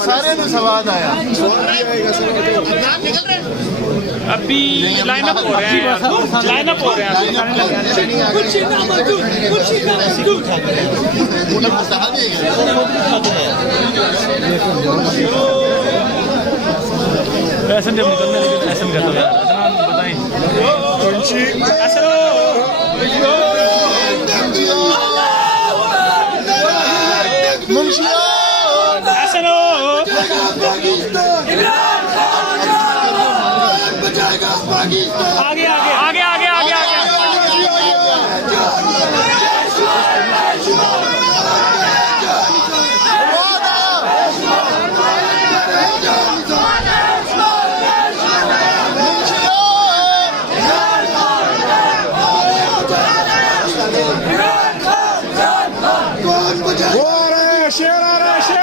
सारे ने सवाद आया अभी लाइनअप हो रहे हैं, लाइनअप हो रहे हैं। फैशन जब निकलने लगे फैशन का तो बताएं आगे आगे आगे आगे आगे आगे शेर आ रहा है, शेर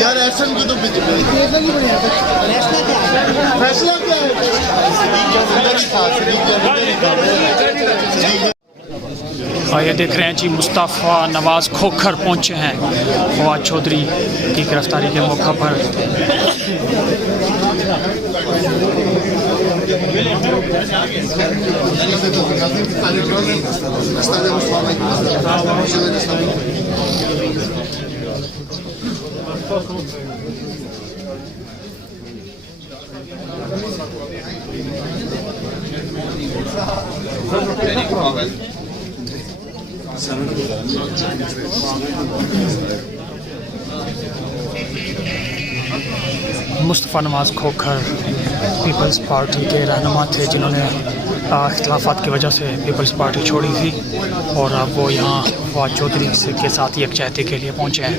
यार एसन की तो फैसला क्या है? ये देख रहे हैं जी मुस्तफ़ा नवाज़ खोखर पहुंचे हैं फवाद चौधरी की गिरफ्तारी के मौका पर। मुस्तफ़ा नवाज़ खोखर पीपल्स पार्टी के रहनुमा थे जिन्होंने इख्तिलाफ़ात की वजह से पीपल्स पार्टी छोड़ी थी और अब वो यहाँ फवाद चौधरी के साथ यकजहती के लिए पहुँचे हैं।